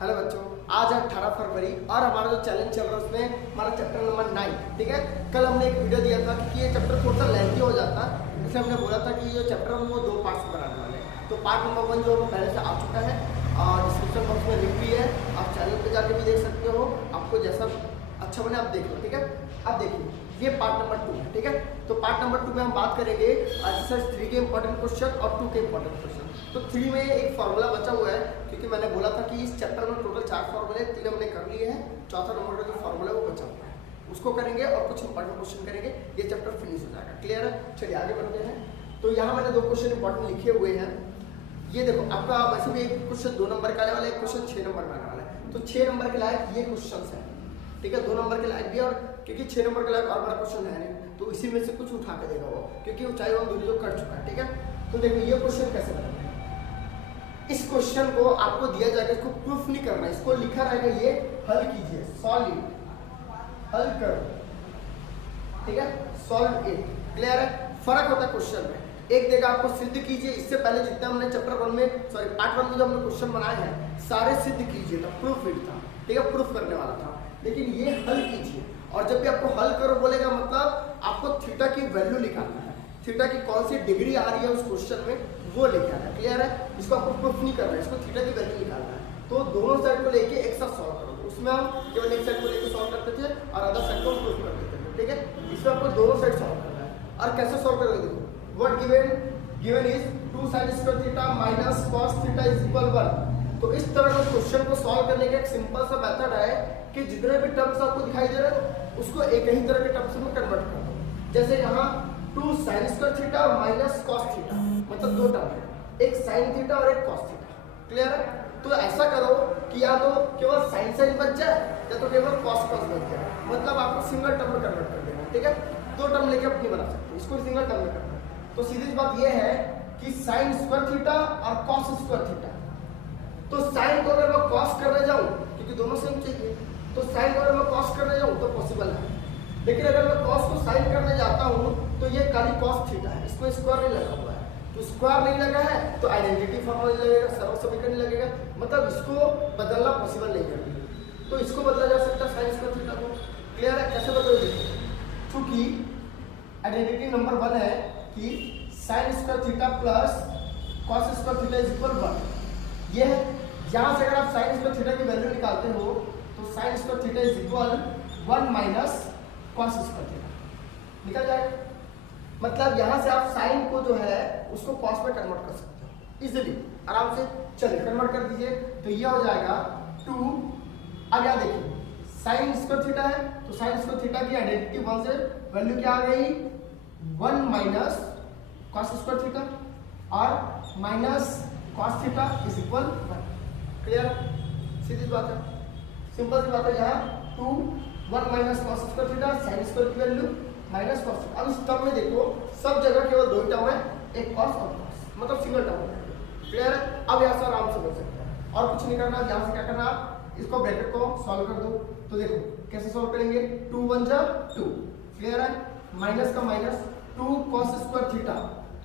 Hello बच्चों, आज है 18 फरवरी और हमारा जो चैलेंज चल रहा है उसमें हमारा चैप्टर नंबर 9, ठीक है। कल हमने एक वीडियो दिया था कि ये चैप्टर थोड़ा सा लेंथी हो जाता, इसलिए हमने बोला था कि ये चैप्टर हम वो 2 पार्ट्स में बनाने वाले हैं। तो पार्ट नंबर 1 जो पहले से आ चुका है और डिस्क्रिप्शन बॉक्स में लिंक भी है, आप चैनल पे जाके भी देख सकते हो, आपको जैसा अच्छा बने आप देख लो, ठीक है। अब देखिए ये पार्ट नंबर 2 है, ठीक है। तो पार्ट नंबर 2 में हम बात करेंगे एक्सरसाइज 3 के इंपॉर्टेंट क्वेश्चन और 2 के इंपॉर्टेंट क्वेश्चन। तो 3 में एक फार्मूला बचा हुआ है, क्योंकि मैंने बोला था कि इस चैप्टर में टोटल 4 फार्मूले 3 हमने कर लिए हैं, चौथा नंबर का जो फार्मूला है वो बचा हुआ है, उसको करेंगे और कुछ इंपॉर्टेंट क्वेश्चन करेंगे, ये चैप्टर फिनिश हो जाएगा। क्लियर है? चलिए आगे बढ़ते हैं। तो यहाँ मैंने 2 क्वेश्चन इंपॉर्टेंट लिखे हुए हैं। ये देखो आपका वैसे भी एक क्वेश्चन 2 नंबर का आने वाला है, एक क्वेश्चन 6 नंबर का आने वाला है। तो 6 नंबर के लायक ये क्वेश्चन है, ठीक है। 2 नंबर के लायक भी, और क्योंकि 6 नंबर के लायक और बड़ा क्वेश्चन है नहीं, तो इसी में से कुछ उठा के देगा वो, क्योंकि ऊंचाई और दूरी जो कर चुका है, ठीक है। तो देखो ये क्वेश्चन कैसे बनाना है। इस क्वेश्चन को आपको दिया जाएगा, इसको प्रूफ नहीं करना, इसको लिखा रहेगा, ये हल कीजिए, सॉल्व हल करो, ठीक है, सॉल्व इट। क्लियर है? फर्क होता है क्वेश्चन में, एक देगा आपको सिद्ध कीजिए, इससे पहले जितने हमने चैप्टर 1 में पार्ट 1 में जो हमने क्वेश्चन बनाए हैं सारे सिद्ध कीजिए था, प्रूफ इट था, ठीक है, प्रूफ करने वाला था। लेकिन ये हल कीजिए, और जब भी आपको हल करो बोलेगा मतलब आपको थीटा की वैल्यू निकालना है, थीटा की कौन सी डिग्री आ रही है उस क्वेश्चन में वो लेके आना है। क्लियर है? इसको आपको प्रूफ नहीं करना है, इसको थीटा की वैल्यू निकालना है। तो दोनों साइड को लेके एक साथ सॉल्व करो, उसमें हम केवल एक साइड को लेके सॉल्व करते थे और अदर साइड को प्रूफ कर देते थे, ठीक है। इसमें आपको दोनों साइड सॉल्व करना है। और कैसे सॉल्व करोगे? देखो what given is 2 sin square theta minus cos theta is equal 1। तो इस तरह का क्वेश्चन को सॉल्व करने का एक सिंपल सा मेथड है कि जितने भी टर्म्स आपको दिखाई दे रहे हैं उसको एक ही तरह के टर्म्स में कन्वर्ट कर दो। जैसे यहाँ 2 sin square theta minus cos theta, मतलब 2 टर्म है, एक sin थीटा और एक cos थीटा। क्लियर है? तो ऐसा करो कि या तो केवल sin sin बच जाए या तो केवल cos cos बच जाए, मतलब आपको सिंगल टर्म में कन्वर्ट कर देना, ठीक है। 2 टर्म लेके अपनी बना सकते हैं, इसको सिंगल टर्म में करना है। तो सीधी बात यह है कि sin स्क्वायर थीटा और cos स्क्वायर थीटा, तो sin को अगर मैं cos करने जाऊं, क्योंकि दोनों सेम चाहिए, तो sin को अगर मैं cos करने जाऊं तो पॉसिबल है। लेकिन अगर मैं cos को sin करने जाता हूं तो ये खाली cos थीटा है, इसमें स्क्वायर नहीं लगा हुआ है। तो स्क्वायर नहीं लगा है तो आइडेंटिटी फॉर्मूला नहीं लगेगा, सर्व समीकरण नहीं लगेगा, मतलब इसको बदलना पॉसिबल नहीं है। तो इसको बदला जा सकता है sin स्क्वायर थीटा को। क्लियर है? कैसे बदलोगे? क्योंकि आइडेंटिटी नंबर 1 है कि sin square theta plus cos square theta is equal 1। ये है, यहाँ से अगर आप sin स्क्वायर थीटा की वैल्यू निकालते हो तो sin square theta is equal 1 minus cos square theta निकल जाएगा। मतलब यहाँ से आप sin को जो है उसको cos में कन्वर्ट कर सकते हो इजीली, आराम से। चलिए कन्वर्ट कर दीजिए, तो ये हो जाएगा 2। अब यहाँ देखिए sin स्क्वायर थीटा है, तो sin स्क्वायर थीटा की आइडेंटिटी 1 से वैल्यू क्या आ गई? 1 माइनस cos स्क्वायर थीटा और minus cos theta is equal 1। Clear? सीधी बात है, सिंपल सी बात है। यहाँ 2 1 minus cos square theta, sin square की वैल्यू माइनस cos। अब इस टर्म में देखो सब जगह केवल 2 टर्म है, एक cos और cos, मतलब सिंगल टर्म है। क्लियर है? अब यहाँ से आराम से बच सकते हैं और कुछ नहीं करना। यहाँ से क्या करना, इसको ब्रैकेट को सॉल्व कर दो। तो देखो कैसे सॉल्व करेंगे, 2 1 जा 2। क्लियर है? माइनस का माइनस 2 cos स्क्वायर थीटा,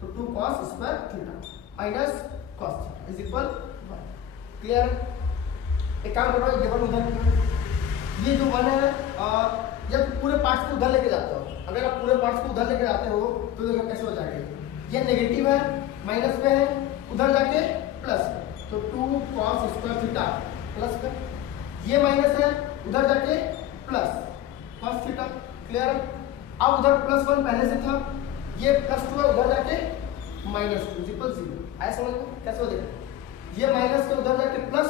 तो 2 cos square theta minus cos theta is equal 1। Clear? एक काम करो, ये 1 उधर, ये जो 1 है जब पूरे पार्ट्स को उधर लेके जाते हो, अगर आप पूरे पार्ट्स को उधर लेके जाते हो तो देखो कैसे हो जाएगा। ये नेगेटिव है, माइनस पे है, उधर जाके प्लस, तो 2 cos स्क्वायर थीटा प्लस पे, ये माइनस है उधर जाके प्लस cos थीटा। क्लियर है? अब उधर प्लस 1 पहले से था, ये प्लस 2 है उधर जाके माइनस 2 इक्वल 0। ऐसा समझ लो कैसे हो जाएगा। ये माइनस का उधर जाके प्लस,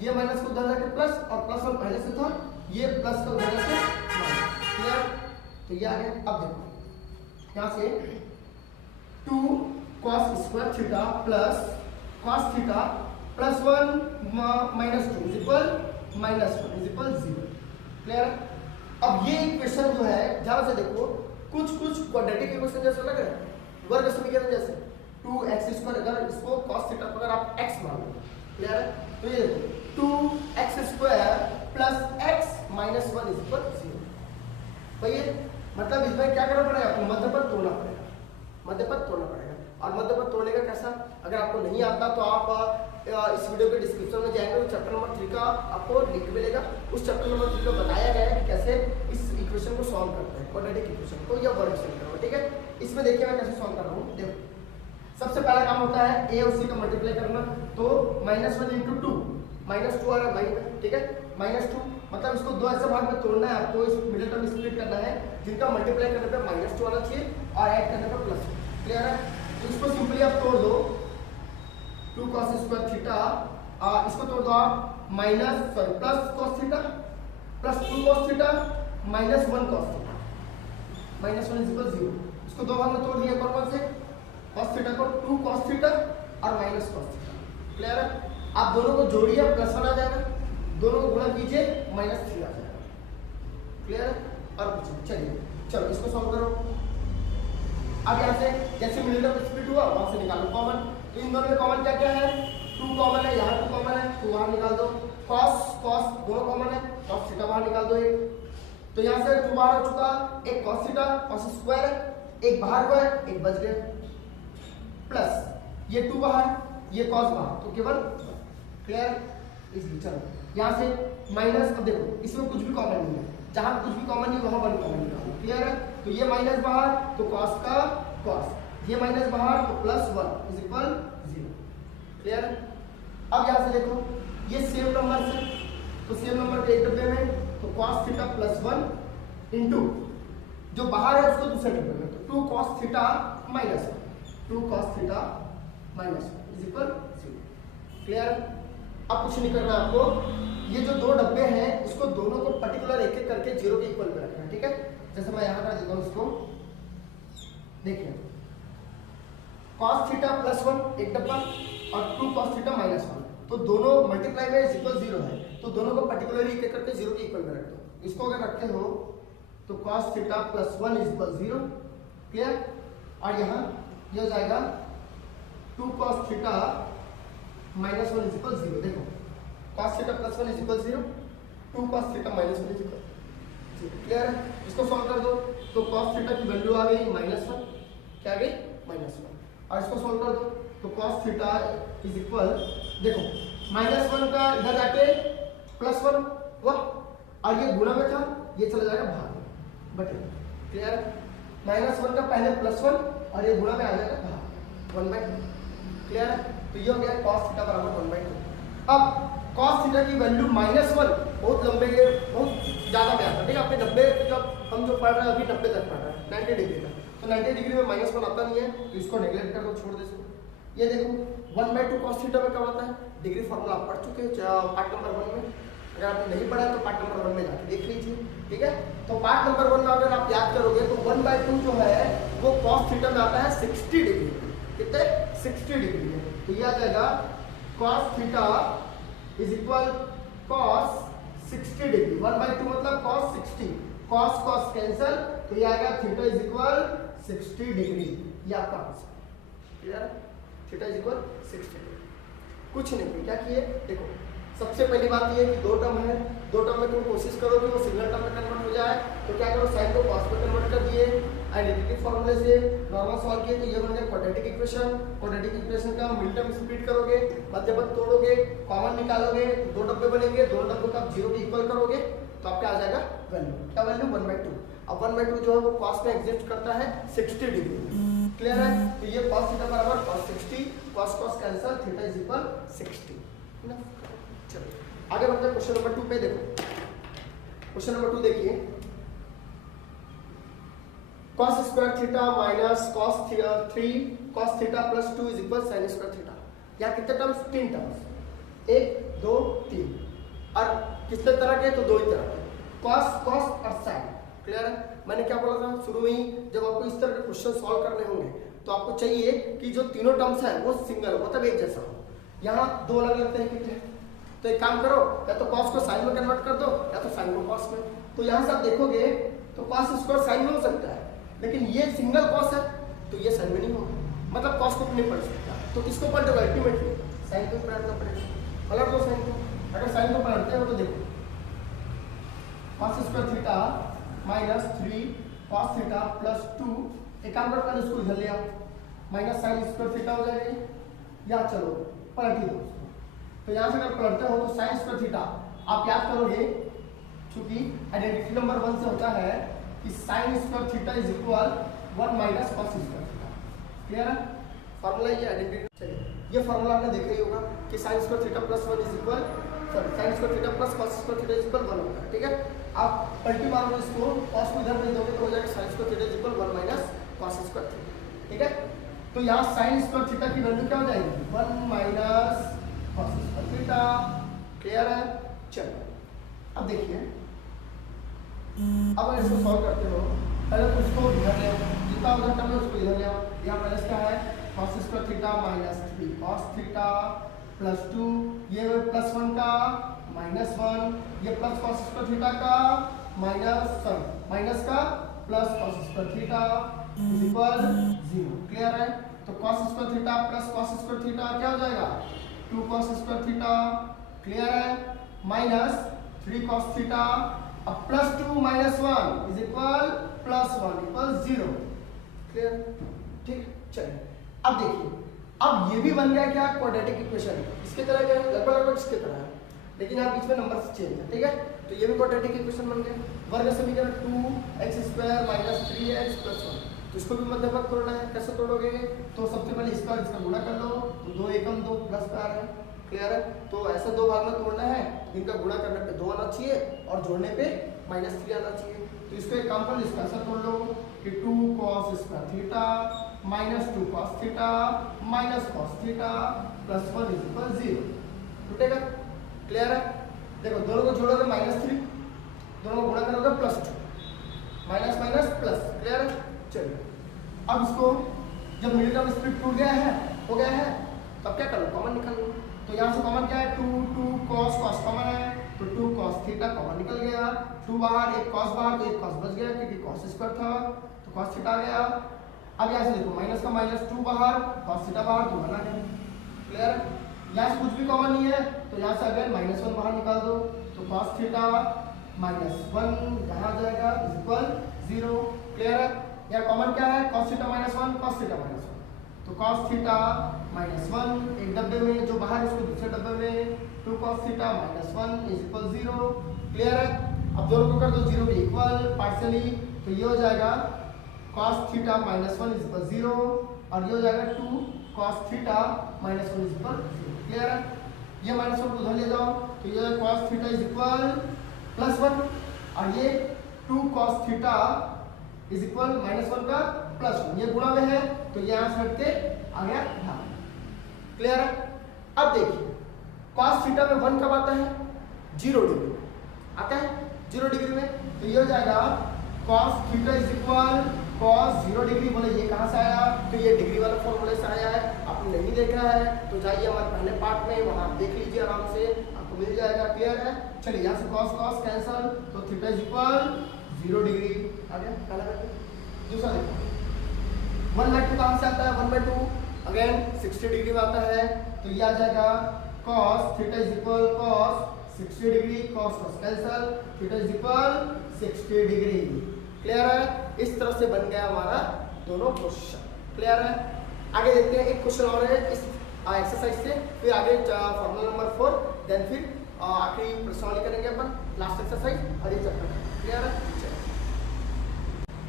ये माइनस का उधर जाके प्लस, और प्लस 1 पहले से था, ये प्लस का उधर जाके माइनस। क्लियर? तो ये आ गया। अब देखो यहाँ से 2 cos square theta plus cos theta plus 1 minus 2 is equal minus 1 is equal 0। Clear? अब ये इक्वेशन जो है ध्यान से देखो, कुछ क्वाड्रेटिक इक्वेशन जैसे लग रहा है, वर्ग समीकरण जैसे 2x स्क्वायर, अगर इसको cos थीटा पर अगर आप x मान लो। क्लियर है? तो ये देखो 2x square plus x minus 1 is equal 0। भाई मतलब इसमें क्या करना पड़ेगा, आपको मध्य पद तोड़ना पड़ेगा, मध्य पद तोड़ना पड़ेगा। और मध्य पद तोड़ने का कैसा, अगर आपको नहीं आता तो आप इस वीडियो के डिस्क्रिप्शन में जाएंगे तो चैप्टर नंबर 3 का आपको लिख के मिलेगा। उस चैप्टर नंबर 3 में बताया गया है कि कैसे इस इक्वेशन को सॉल्व करते हैं, क्वाड्रेटिक इक्वेशन को या वर्ग समीकरण को। ठीक है, इसमें देखिए मैं कैसे सॉल्व कर रहा हूँ। देखो सबसे पहला काम होता है ए और सी का मल्टीप्लाई करना, तो -1 × 2 -2 आ रहा है भाई में, ठीक है, -2 मतलब इसको दो ऐसे भाग में तोड़ना है आपको, इस मिडिल टर्म स्प्लिट करना है जिनका मल्टीप्लाई करने पे -2 आना चाहिए और ऐड करने पे प्लस। क्लियर है, तो इसको सिंपली आप तोड़ दो 2 cos स्क्वायर थीटा, इसको तोड़ दो आप plus cos theta plus 2 cos theta -1 cos theta, -1 = 0। इसको दो भाग में तोड़ दिया, कौन से cos थीटा को 2 cos थीटा और -cos थीटा। क्लियर है, आप दोनों को जोड़िए +1 आ जाएगा, दोनों को गुणा कीजिए -3 आ जाएगा। क्लियर है, और कुछ चलिए चलो इसको सॉल्व करो। अब यहाँ से जैसे मिडिल टर्म स्प्लिट हुआ वहां से निकालो कॉमन, तो इन दोनों में कॉमन क्या क्या है, 2 कॉमन है, यहाँ 2 कॉमन है, तो वहां निकाल दो। cos दोनों कॉमन है, cos थीटा बाहर निकाल दो एक, तो यहाँ से 2 बाहर हो चुका, एक cos थीटा cos स्क्वायर है, एक बाहर हुआ है, एक बच गया, प्लस ये 2 बाहर, ये cos बाहर, तो केवल। क्लियर, इसलिए चलो यहाँ से माइनस, अब देखो इसमें कुछ भी कॉमन नहीं है, जहां कुछ भी कॉमन नहीं वहां 1 कॉमन निकालो। क्लियर है, तो ये माइनस बाहर तो cos का cos, ये माइनस बाहर तो +1 = 0। क्लियर है, अब यहाँ से देखो ये सेम नंबर से, तो सेम नंबर के एक डब्बे में, तो cos थीटा +1 इनटू जो बाहर है उसको दूसरे डब्बे में, तो 2 cos theta -1, 2 cos theta -1 = 0। Clear, अब कुछ नहीं करना आपको, ये जो दो डब्बे हैं इसको दोनों को पर्टिकुलर एक एक करके 0 के इक्वल पे रखना है। ठीक है, जैसे मैं यहाँ कर देता हूँ इसको, देखिए cos थीटा +1 एक डब्बा और 2 cos थीटा -1, तो दोनों मल्टीप्लाई में =0 है, तो दोनों को पर्टिकुलरली एक एक करके 0 के इक्वल पे रख दो। इसको अगर रखते हो तो cos थीटा +1 = 0। क्लियर, और यहाँ ये हो जाएगा 2 cos थीटा -1 = 0। देखो cos theta +1 = 0, 2 cos theta -1 = 0। Clear है, इसको सॉल्व कर दो, तो cos थीटा की वैल्यू आ गई -1, क्या आ गई -1, और इसको सॉल्व कर दो तो cos थीटा देखो -1 का इधर जाके +1 वाह, और ये गुणा में था, ये चला जाएगा भाग बटे। क्लियर, -1 का पहले +1 और ये गुणा में आ जाएगा भाग 1/2। क्लियर है, तो ये हो गया cos थीटा बराबर 1/2। अब cos थीटा की वैल्यू -1 बहुत लंबे के बहुत ज़्यादा में आता है, ठीक है, आपके 90 जब हम जो पढ़ रहे हैं अभी 90 तक पढ़ रहे हैं 90 डिग्री का, तो 90 डिग्री में -1 आता नहीं है, तो इसको नेगलेक्ट कर दो, छोड़ दो इसको। ये देखो 1/2 cos थीटा में कब आता है, डिग्री फार्मूला आप पढ़ चुके हैं पार्ट नंबर 1 में, अगर आपने नहीं पढ़ा तो पार्ट नंबर 1 में जाके देख लीजिए। ठीक है, तो पार्ट नंबर 1 में अगर आप याद करोगे तो 1/2 जो है वो cos थीटा में आता है 60 डिग्री, कितने 60 डिग्री में, तो ये आ जाएगा cos थीटा = cos 60 डिग्री, 1/2 मतलब cos 60, cos कैंसल, तो ये आएगा थीटा = 60 डिग्री, ये आपका आंसर। Clear, theta = 60 degree. कुछ नहीं, क्या किए, देखो सबसे पहली बात ये है कि दो टर्म है, दो टर्म में तुम कोशिश करो कि वो सिंगल टर्म में कन्वर्ट हो जाए, तो क्या करो साइन को cos में कन्वर्ट कर दिए, आइडेंटिटी फॉर्मूले से नॉर्मल सॉल्व किए, तो ये बन गया क्वाड्रेटिक इक्वेशन। क्वाड्रेटिक इक्वेशन का मिड टर्म स्प्लिट करोगे, मध्य पद तोड़ोगे, कॉमन निकालोगे, दो डब्बे बनेंगे, दोनों डब्बों का 0 के इक्वल करोगे, तो आपका आ जाएगा वैल्यू, क्या वैल्यू 1/2। अब 1/2 जो है वो cos में एग्जिस्ट करता है 60 डिग्री। क्लियर है, तो ये cos थीटा बराबर cos 60, cos कैंसल, थीटा = 60। चलो आगे बढ़ते हैं क्वेश्चन नंबर 2 पे। देखो क्वेश्चन नंबर 2 देखिए, cos square theta -cos 3 cos theta +2 = sin square theta. यहाँ कितने टर्म्स, 3 टर्म्स, 1 2 3, और कितने तरह के, तो 2 ही तरह के, cos और sin। क्लियर है, मैंने क्या बोला था शुरू में ही, जब आपको इस तरह के क्वेश्चन सॉल्व करने होंगे तो आपको चाहिए कि जो तीनों टर्म्स है वो सिंगल हो, मतलब एक जैसा हो। यहाँ दो अलग अलग तरीके के, तो एक काम करो, या तो cos को sin में कन्वर्ट कर दो या तो sin को cos में। तो यहाँ से आप देखोगे तो cos स्क्वायर sin में हो सकता है, लेकिन ये सिंगल cos है तो ये sin में नहीं होगा, मतलब cos को नहीं पढ़ सकता, तो किसको पलटोगे अल्टीमेटली sin को पलटना पड़ेगा। पलट दो sin को, अगर sin को पलटते हो तो देखो cos square theta -3 cos theta +2, एक काम करो पहले उसको इधर ले आओ, -sin स्क्वायर थीटा हो जाएगा, या चलो पलट ही दो, तो यहाँ से अगर पलटते हो तो साइन स्क्वायर थीटा आप याद करोगे, क्योंकि आइडेंटिटी नंबर 1 से होता है कि sign square theta is equal 1 minus cos square theta. Clear है? फॉर्मूला ये आइडेंटिटी। चलिए ये फॉर्मूला आपने देखा ही होगा कि sign square theta plus 1 is equal, sorry sine square theta plus cos square theta is equal 1 होता है। ठीक है, आप पलटी मारोगे इसको, कॉस को इधर नहीं दोगे तो हो जाएगा sign square theta is equal 1 minus cos square theta. ठीक है, तो यहाँ साइन स्क्वायर थीटा की वैल्यू क्या हो जाएगी 1 minus cos square theta. Clear है? चलो अब देखिए, अब अगर इसको सॉल्व करते हो पहले तो उसको इधर ले आओ, जितना उधर कर लो उसको इधर ले आओ। यहाँ माइनस क्या है cos square theta minus 3 cos theta plus 2, ये प्लस 1 का माइनस 1, ये प्लस कॉस स्क्वायर थीटा का माइनस का plus cos square theta is equal 0। Clear है? तो cos square theta plus cos square theta क्या हो जाएगा 2 कॉस स्क्वायर थीटा। क्लियर है? माइनस 3 कॉस थीटा, अब plus 2 minus 1 is equal plus 1 equal 0। Clear? ठीक, चलिए अब देखिए, अब ये भी बन गया क्या क्वाड्रेटिक इक्वेशन, इसके तरह क्या है लगभग इसके तरह है, लेकिन यहाँ बीच में नंबर चेंज है। ठीक है, तो ये भी क्वाड्रेटिक इक्वेशन बन गया। वर्ग समीकरण 2x² माइनस 3x प्लस 1, तो इसको भी मध्यभाग तोड़ना है। कैसे तोड़ोगे? तो सबसे पहले इसका और इसका गुणा कर लो, तो 2 एकम 2 प्लस का आ रहा है। क्लियर है? तो ऐसे दो भाग में तोड़ना है, इनका गुणा करने पे 2 आना चाहिए और जोड़ने पे -3 आना चाहिए। तो इसको एक काम कर, इसका ऐसा तोड़ लो कि 2 cos square theta minus 2 cos theta minus cos theta plus 1 is equal 0। टूटेगा? क्लियर है? देखो दोनों को जोड़ोगे -3, दोनों को गुणा करोगे +2, माइनस माइनस प्लस। क्लियर है? चलिए अब इसको जब मिडिल टर्म स्प्लिट टूट गया है, हो गया है, तब क्या करो कॉमन निकाल लो। तो यहाँ से कॉमन क्या है 2 cos कॉमन है, तो 2 cos थीटा कॉमन निकल गया, 2 बाहर, एक cos बाहर, तो एक cos बच गया क्योंकि cos स्क्वायर था, तो cos थीटा आ गया। अब यहाँ से देखो माइनस का -2 बाहर, cos थीटा बाहर, तो 1 आ गया। क्लियर? यहाँ से कुछ भी कॉमन नहीं है, तो यहाँ से अगर -1 बाहर निकाल दो, तो cos थीटा -1 यहाँ आ जाएगा इज इक्वल 0। क्लियर है? यहाँ कॉमन क्या है cos थीटा -1 cos थीटा -1, तो cos थीटा -1 एक डब्बे में, जो बाहर उसको दूसरे डब्बे में 2 cos theta -1 is equal 0। Clear है? अब दोनों को कर दो 0 के इक्वल पार्शियली, तो ये हो जाएगा cos थीटा -1 इज इक्वल 0 और ये हो जाएगा 2 cos theta -1 is equal 0। Clear है? ये -1 को उधर ले जाओ, तो ये cos थीटा इज इक्वल +1 और ये 2 cos थीटा इज इक्वल -1 का +1, ये गुणा में है तो ये यहाँ से हट के आ गया यहाँ। क्लियर है? अब देखिए cos थीटा में 1 कब आता है 0 डिग्री आता है 0 डिग्री में, तो ये हो जाएगा cos theta is equal cos 0 degree. बोले ये कहाँ से आया? तो ये डिग्री वाला फॉर्मूले से आया है, आपने नहीं देखा है तो जाइए हमारे पहले पार्ट में, वहाँ देख लीजिए आराम से, आपको मिल जाएगा। क्लियर है? चलिए यहाँ से cos कैंसल, तो थीटा इज इक्वल 0 डिग्री आ गया पहला वैल्यू। दूसरा देखो 1/2 कहाँ से आता है 1/2 अगेन 60 डिग्री में आता है, तो ये आ जाएगा cos theta is equal cos 60 degree, cos cancel, theta is equal 60 degree. Clear है? इस तरह से बन गया हमारा दोनों क्वेश्चन। क्लियर है? आगे देखते हैं एक क्वेश्चन और है इस एक्सरसाइज से, फिर आगे फॉर्मूला नंबर 4, देन फिर आखिरी प्रश्नावली करेंगे अपन, लास्ट एक्सरसाइज और ये चैप्टर। क्लियर है?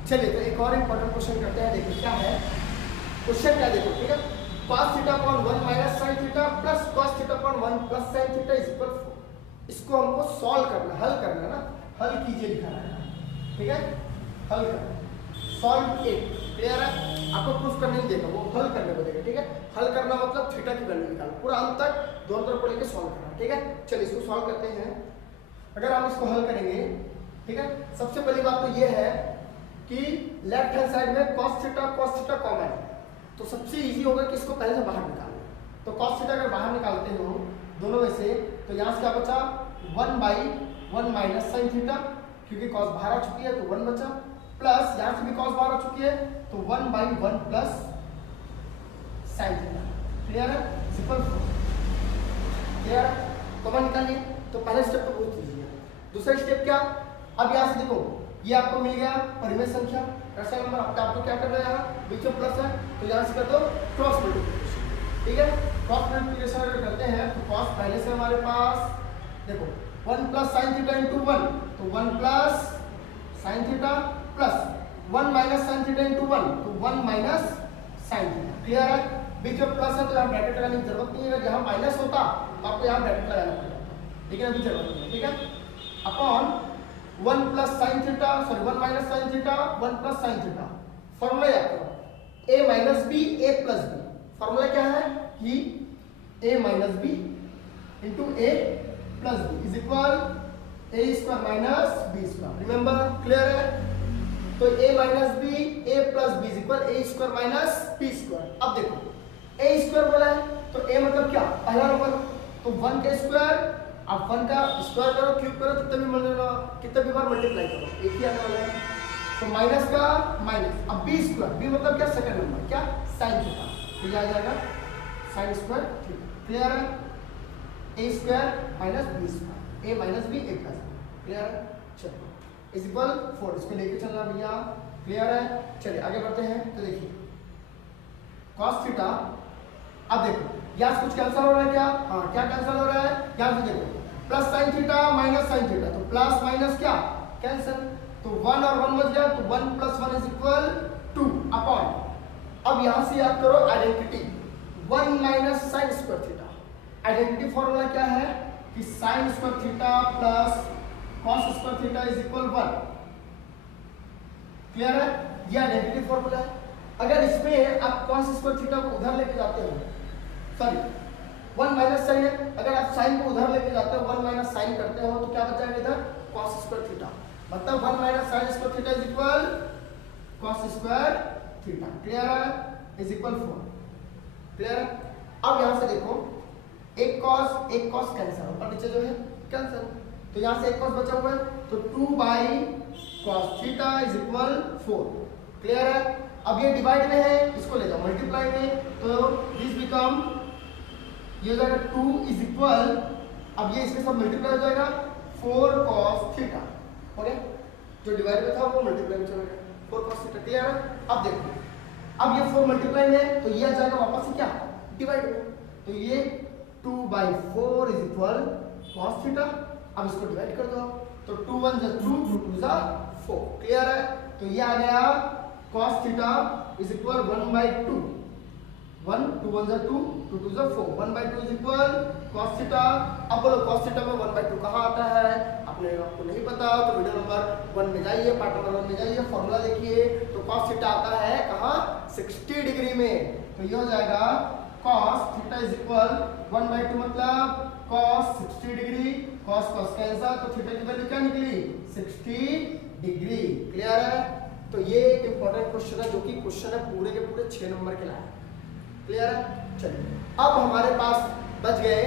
चलिए तो एक और इम्पोर्टेंट क्वेश्चन करते हैं। देखिए क्या है क्वेश्चन, क्या देखो। ठीक है, cos theta upon 1 minus sin theta plus cos theta upon 1 plus sin theta is equal 4। इसको हमको सॉल्व करना, हल करना है ना, हल कीजिए लिखा है। ठीक है, हल करना, सॉल्व इट। क्लियर है? आपको प्रूफ करने नहीं देगा, वो हल करने को देगा। ठीक है, हल करना मतलब थीटा की वैल्यू निकालना, पूरा अंत तक दोनों तरफ को लेकर सॉल्व करना। ठीक है, चलिए इसको सॉल्व करते हैं। अगर हम इसको हल करेंगे, ठीक है, सबसे पहली बात तो ये है कि लेफ्ट हैंड साइड में cos थीटा कॉमन है, तो सबसे इजी होगा कि इसको पहले से बाहर निकालना। तो cos थीटा अगर बाहर निकालते हो दोनों में से, तो यहाँ से क्या बचा 1/1 माइनस sin थीटा, क्योंकि cos बाहर आ चुकी है तो 1 बचा, प्लस यहाँ से भी cos बाहर आ चुकी है तो 1/1 प्लस sin थीटा। क्लियर है? सिंपल। क्लियर है? कॉमन निकालिए, तो पहले स्टेप को पूछ लीजिए। दूसरा स्टेप क्या, अब यहाँ से देखो ये आपको मिल गया परिमेय संख्या, राशि नंबर, आपको क्या करना है, यहाँ बीच में प्लस है तो यहाँ से कर दो क्रॉस मल्टीप्लिकेशन। ठीक है, कॉस मल्टीप्लिकेशन अगर करते हैं तो कॉस पहले से हमारे पास देखो 1 प्लस साइन थीटा इंटू 1, तो 1 plus sine theta plus 1 minus sine theta into 1, तो 1 माइनस साइन थीटा। क्लियर है? बीच में प्लस है तो यहाँ ब्रैकेट लगाने की जरूरत नहीं है, अगर यहाँ माइनस होता तो आपको यहाँ ब्रैकेट लगाना पड़ेगा, लेकिन अभी जरूरत नहीं है। ठीक है, upon 1 plus sine theta, sorry 1 minus sine theta, 1 plus sine theta. Formula याद करो, a minus B a plus b. Formula क्या है कि a minus b into a plus b is equal a square minus b square. Remember? Clear है? तो a minus B a plus b is equal a square minus b square. अब देखो a square बोला है तो a मतलब क्या? पहला नंबर, तो 1 का स्क्वायर, आप 1 का स्क्वायर करो, क्यूब करो, कितने भी बार मल्टीप्लाई करो, एक ही आने वाला है। तो माइनस का माइनस, अब b स्क्वायर, b मतलब क्या? सेकंड नंबर, क्या? साइन थीटा, तो ये आ जाएगा साइन स्क्वायर थीटा। क्लियर है? a square minus b square, a minus b a plus b। Clear है? चलो इज इक्वल 4, इसको लेके चलना भैया। क्लियर है? चलिए आगे बढ़ते हैं। तो देखिए cos थीटा, अब देखो यहाँ से कुछ कैंसिल हो रहा है क्या? हाँ, क्या कैंसिल हो रहा है? यहाँ से देखो plus sine theta minus sine theta, तो प्लस माइनस क्या? कैंसिल, तो 1 और 1 बच गया, तो 1 प्लस 1 इज इक्वल 2 अपॉन, अब यहाँ से याद करो identity 1 minus sine square theta. Identity formula क्या है कि sign square theta plus cos square theta is equal 1। Clear है? ये आइडेंटिटी फॉर्मूला है। अगर इसमें आप कॉस स्क्वायर थीटा को उधर लेके जाते हो, सॉरी 1 माइनस साइन है, अगर आप साइन को उधर लेके जाते हो 1 माइनस साइन करते हो तो क्या बचाएगा इधर? कॉस स्क्वायर थीटा, मतलब 1 minus sine square theta is equal cos square theta. Clear है? Is equal 4। क्लियर है? अब यहां से देखो एक कॉस कैंसिल, ऊपर नीचे जो है कैंसिल, तो यहां से एक कॉस बचा हुआ है, तो 2 by cos theta is equal 4। Clear है? अब ये डिवाइड में है, इसको ले जाओ मल्टीप्लाई में, तो दिस बिकम, ये हो जाएगा 2 इज इक्वल, अब ये इसके साथ मल्टीप्लाई हो जाएगा 4 cos थीटा। हो गया? जो डिवाइड में था वो मल्टीप्लाई में चला गया, 4 cos थीटा। क्लियर है? अब देखो, अब ये 4 मल्टीप्लाई में है तो ये आ जाएगा वापस से क्या? डिवाइड में, तो ये 2 by 4 is equal cos theta. अब इसको डिवाइड कर दो, तो 2 1 जा 2, 2 2 जा 4। क्लियर है? तो ये आ गया cos theta is equal 1 by 2, 1 2 1 जा 2, 2 2 जा 4, 1 by 2 is equal cos theta. अब बोलो cos थीटा में 1 बाई 2 कहाँ आता है? आपको नहीं पता तो वीडियो नंबर 1 में जाइए, पार्ट नंबर 1 में जाइए, फॉर्मूला देखिए, तो cos थीटा आता है कहाँ? 60 डिग्री में। तो ये हो जाएगा cos theta is equal 1 by 2 मतलब cos 60 degree, cos cos cancel, तो थीटा की वैल्यू क्या निकली? 60 डिग्री। क्लियर है? तो ये एक इंपॉर्टेंट क्वेश्चन है जो कि क्वेश्चन है पूरे के पूरे 6 नंबर के लायक। क्लियर है? चलिए अब हमारे पास बच गए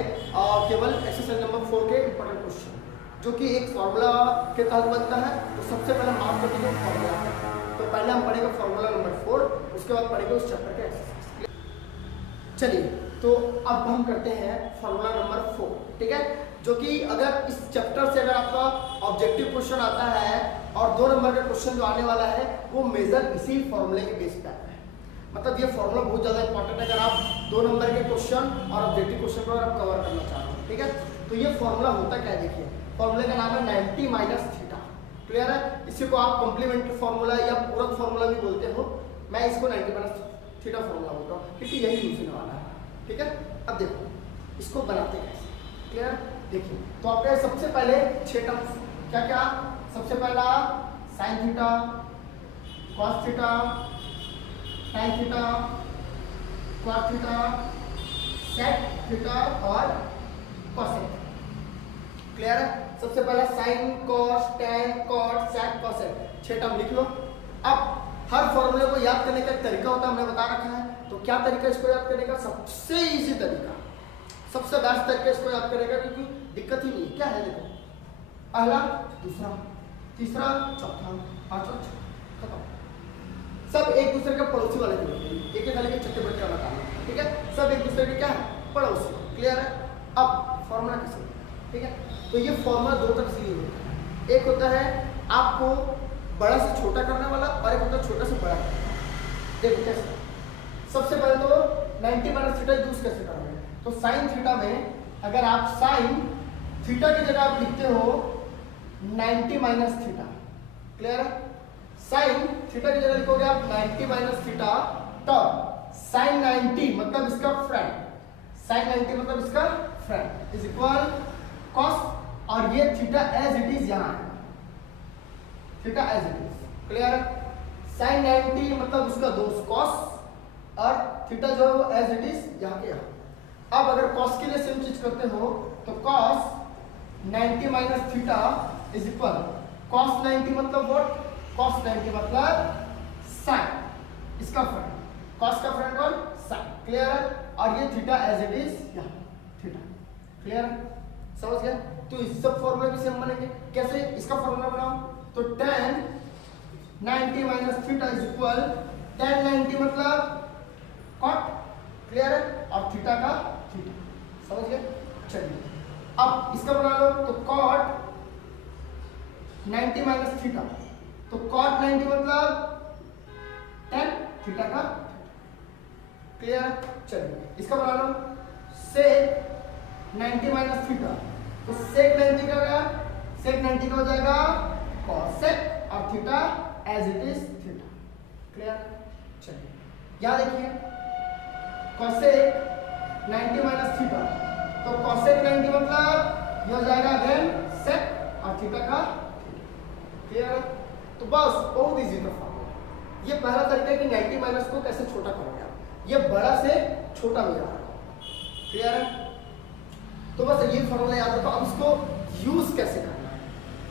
केवल एक्सरसाइज नंबर 4 के इंपॉर्टेंट क्वेश्चन, जो कि एक फॉर्मूला के तहत बनता है। तो सबसे पहले माफ कर दीजिए फॉर्मूला, तो पहले हम पढ़ेंगे फॉर्मूला नंबर 4, उसके बाद पढ़ेंगे उस चैप्टर के एक्सरसाइज। चलिए तो अब हम करते हैं फॉर्मूला नंबर 4, ठीक है, जो कि अगर इस चैप्टर से अगर आपका ऑब्जेक्टिव क्वेश्चन आता है और 2 नंबर का क्वेश्चन जो आने वाला है वो मेजर इसी फॉर्मूले के बेस पे आता है। मतलब ये फॉर्मूला बहुत ज़्यादा इंपॉर्टेंट है अगर आप 2 नंबर के क्वेश्चन और ऑब्जेक्टिव क्वेश्चन को आप कवर करना चाह रहे हो। ठीक है, तो ये फॉर्मूला होता क्या है, देखिए फॉर्मूले का नाम है 90 माइनस थीटा। क्लियर है? इसी को आप कॉम्प्लीमेंट्री फॉर्मूला या पूरक फॉर्मूला भी बोलते हो, मैं इसको 90 माइनस थीटा फॉर्मूला बोलता हूँ क्योंकि यही यूज होने वाला है। ठीक है, अब देखो इसको बनाते हैं कैसे। क्लियर? देखिए तो आपके सबसे पहले 6 टर्म्स क्या क्या, सबसे पहला sine theta, cos theta, tan theta, cos theta, sec theta और cosec। क्लियर है? सबसे पहला sin, cos, tan, cot, sec, cosec 6 term लिख लो। अब हर फॉर्मूले को याद करने का एक तरीका होता है, हमने बता रखा है। तो क्या तरीका इसको याद करने का? सबसे इजी तरीका, सबसे बेस्ट तरीका इसको याद करने का, क्योंकि दिक्कत ही नहीं है। क्या है देखो, पहला, दूसरा, तीसरा, चौथा, पांचवा, खत्म। सब एक दूसरे के पड़ोसी वाले थे, एक एक के छठे बच्चे वाला काम। ठीक है, सब एक दूसरे के क्या है, पड़ोसी। क्लियर है? अब फॉर्मूला कैसे, ठीक है, तो ये फॉर्मूला 2 तरह से यूज होता है। एक होता है आपको बड़ा से छोटा करने वाला और एक होता है छोटा से बड़ा करने वाला। देखो कैसे, सबसे पहले तो 90 माइनस थीटा यूज कैसे करेंगे। तो साइन थीटा में अगर आप साइन थीटा की जगह आप लिखते हो 90 माइनस थीटा, क्लियर है? साइन थीटा की जगह लिखोगे आप 90 माइनस थीटा, तब साइन 90 मतलब इसका फ्रेंड, साइन 90 मतलब इसका फ्रेंड इज इक्वल कॉस, और ये थीटा एज इट इज यहाँ है, theta as it is, clear है? साइन 90 मतलब उसका दोस्त कॉस, और थीटा जो है वो एज इट इज यहाँ के यहाँ। अब अगर कॉस के लिए सेम चीज करते हो तो cos 90 minus theta is equal cos 90 मतलब व्हाट, कॉस 90 मतलब साइन, इसका फ्रेंड, कॉस का फ्रेंड कौन, साइन, क्लियर है? और ये थीटा एज इट इज यहाँ, थीटा, क्लियर है? समझ गया? तो इस सब फॉर्मूले भी सेम बनेंगे। कैसे? इसका फॉर्मूला बनाओ तो tan 90 minus theta is equal tan 90 मतलब कॉट, क्लियर है? और थीटा का थीटा, समझ गए? चलिए अब इसका बना लो तो कॉट 90 माइनस थीटा, तो कॉट 90 मतलब tan थीटा का, क्लियर? चलिए इसका बना लो सेक 90 माइनस थीटा, तो सेक 90 का क्या, सेक 90 का हो जाएगा कॉसेक, और theta as it is theta, clear? चलिए यहाँ देखिए कॉसेक 90 माइनस थीटा, तो कॉसेक 90 मतलब ये हो जाएगा अगेन सेक और थीटा का, क्लियर? तो बस बहुत इजी था फॉर्मूला। ये पहला तरीका है कि 90 माइनस को कैसे छोटा करोगे आप, ये बड़ा से छोटा में जा रहा है, क्लियर है? तो बस ये फॉर्मूला याद रखो। अब इसको यूज कैसे करना है,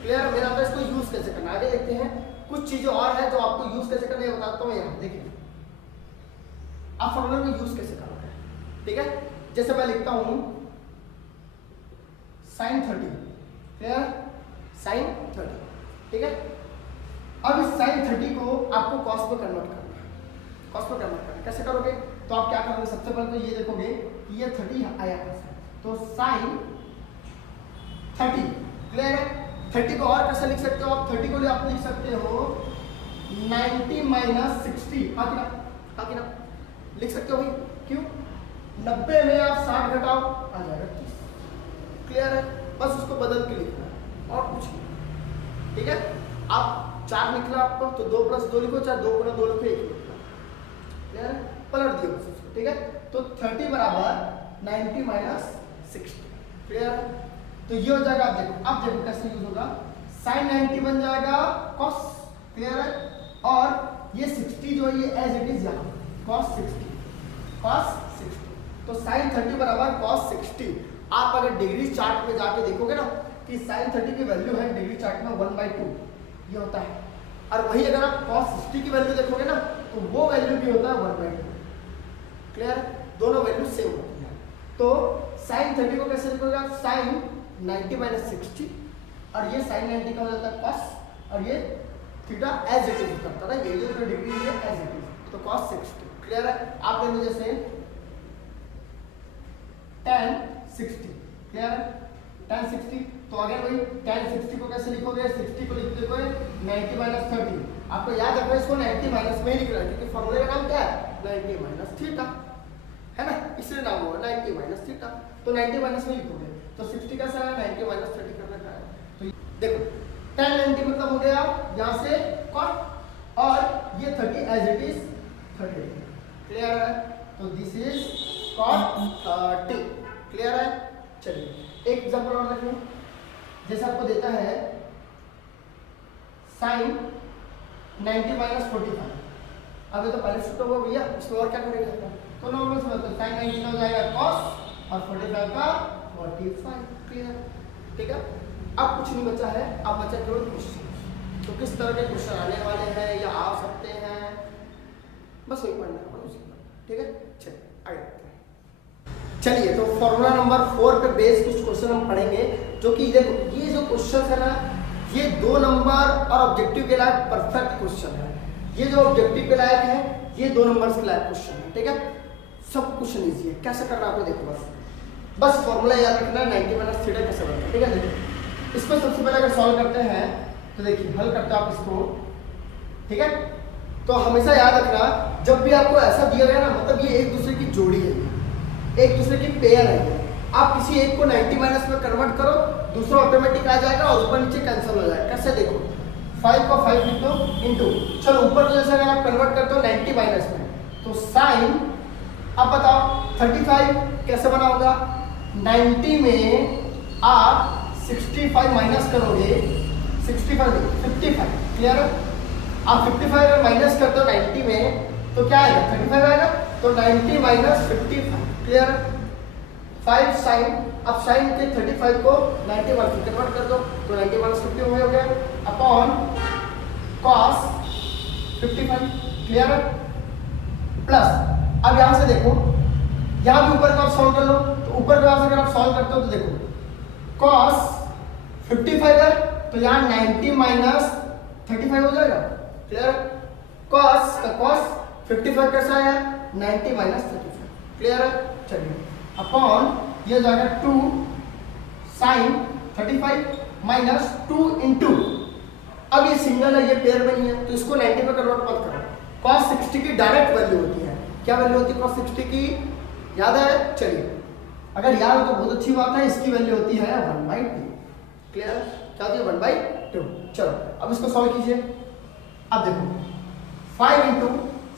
क्लियर है? मेरा तो इसको यूज कैसे करना है, आगे देखते हैं। कुछ चीजें और है जो आपको यूज कैसे करना है बताता हूँ। यहाँ देखिए आप फॉर्मूला को यूज कैसे करोगे, ठीक है? जैसे मैं लिखता हूँ साइन 30, क्लियर? साइन 30, ठीक है? अब इस साइन 30 को आपको कॉस में कन्वर्ट करना है, कॉस में कन्वर्ट करना है। कैसे करोगे? तो आप क्या करोगे, सबसे पहले तो ये देखोगे कि ये 30 आया कैसे, तो साइन 30, क्लियर है? 30 को और कैसे लिख सकते हो आप? 30 को आप लिख सकते हो 90 माइनस 60, हाँ कि ना लिख सकते हो भाई, क्यों? 90 में आप 60 घटाओ आ जाएगा 30, क्लियर है? बस उसको बदल के लिखना है और कुछ नहीं, ठीक है? आप 4 निकला आपको तो 2 प्लस 2 लिखो, चाहे 2 गुना 2 लिखो, 1 लिखो, क्लियर है? पलट दियो बस उसको, ठीक है? तो 30 बराबर 90 माइनस 60, क्लियर है? तो ये हो जाएगा, अब देखो कैसे यूज होगा, साइन 90 बन जाएगा कॉस, क्लियर है? और ये 60 जो है ये एज इट इज यहाँ कॉस 60, कॉस 60, तो साइन 30 बराबर कॉस 60। आप अगर डिग्री चार्ट में जाके देखोगे ना कि साइन 30 की वैल्यू है डिग्री चार्ट में 1/2 ये होता है, और वही अगर आप कॉस 60 की वैल्यू देखोगे ना तो वो वैल्यू भी होता है 1/2, क्लियर? दोनों वैल्यू सेम होती है। तो साइन 30 को कैसे लिखोगे आप? साइन 90 माइनस 60, और ये साइन 90 का हो जाता है कॉस, और ये थीटा एज इट इज करता है, ये जो डिग्री है एज इट इज, तो कॉस 60, क्लियर है? आप ले लो जैसे tan 60, क्लियर है? tan 60, तो अगेन वही tan 60 को कैसे लिखोगे? 60 को लिख दोगे 90 माइनस 30, आपको याद रखना इसको 90 माइनस में ही लिख रहा है क्योंकि फॉर्मूले का नाम क्या है? 90 माइनस थीटा, है ना? इसलिए नाम हुआ 90 माइनस थीटा, तो 90 माइनस में लिखोगे तो 60 कैसा है? 90 माइनस 30 करना का है। तो देखो tan 90 मतलब हो गया यहाँ से cot, और ये 30 एज इट इज 30, क्लियर है? तो दिस इज cot 30, क्लियर है? चलिए एक एग्जांपल और देख लो, जैसे आपको देता है साइन 90 माइनस 45, अब ये तो पहले से तो हुआ भैया, इसमें और क्या करेंगे? तो नॉर्मल से मतलब साइन 90 हो जाएगा cos और 45 का 45, क्लियर? ठीक है? अब कुछ नहीं बचा है, अब बचा केवल क्वेश्चन। तो किस तरह के क्वेश्चन आने वाले हैं या आ सकते हैं, बस वही पढ़ना है उसके बाद, ठीक है? चलिए आगे बढ़ते हैं। चलिए तो फॉर्मूला नंबर 4 पे बेस कुछ क्वेश्चन हम पढ़ेंगे, जो कि देखो ये जो क्वेश्चन है ना, ये 2 नंबर और ऑब्जेक्टिव के लायक परफेक्ट क्वेश्चन है। ये जो ऑब्जेक्टिव के लायक है ये 2 नंबर के लायक क्वेश्चन है, ठीक है? सब क्वेश्चन इजी है, कैसे करना आपको देखो, बस फॉर्मूला याद रखना है 90 माइनस थीटा कैसे बनता है, ठीक है? देखो इसको सबसे पहले अगर सॉल्व करते हैं तो देखिए हल करते हैं आप इसको, ठीक है? तो हमेशा याद रखना जब भी आपको ऐसा दिया गया ना, मतलब ये एक दूसरे की जोड़ी है, एक दूसरे की पेयर है ये। आप किसी एक को 90 माइनस में कन्वर्ट करो, दूसरा ऑटोमेटिक आ जाएगा और ऊपर नीचे कैंसिल हो जाएगा। कैसे देखो, 5 को 5 लिख दो इंटू, चलो ऊपर तो जैसे अगर आप कन्वर्ट करते हो 90 माइनस में, तो साइन, अब बताओ 35 कैसे बना होगा, 90 में आप 65 माइनस करोगे, 55, क्लियर है। आप 55 अगर माइनस करते हो 90 में तो क्या आएगा, 35 आएगा, तो 90 माइनस 55, क्लियर है। 5 साइन, अब साइन के 35 को 90 माइनस कन्वर्ट कर दो, तो 90 माइनस 50 हो गया, अपॉन कॉस 55, क्लियर है। प्लस अब यहां से देखो, यहां भी ऊपर का आप सॉल्व कर लो, तो ऊपर का अगर आप सॉल्व करते हो तो देखो cos 55 है, तो यहाँ 90 माइनस 35 हो जाएगा, क्लियर। cos का cos 55 कैसा आया, 90 माइनस 35, क्लियर है। चलिए अपॉन ये हो जाएगा 2 साइन 35 माइनस 2 इंटू, अब ये सिंगल है, ये पेयर में नहीं है, तो इसको 90 में कन्वर्ट मत करो। cos 60 की डायरेक्ट वैल्यू होती है, क्या वैल्यू होती है cos 60 की, याद है। चलिए अगर याद हो तो बहुत अच्छी बात है, इसकी वैल्यू होती है 1/2, क्लियर, क्या होती है 1/2। चलो अब इसको सॉल्व कीजिए। अब देखो 5 इंटू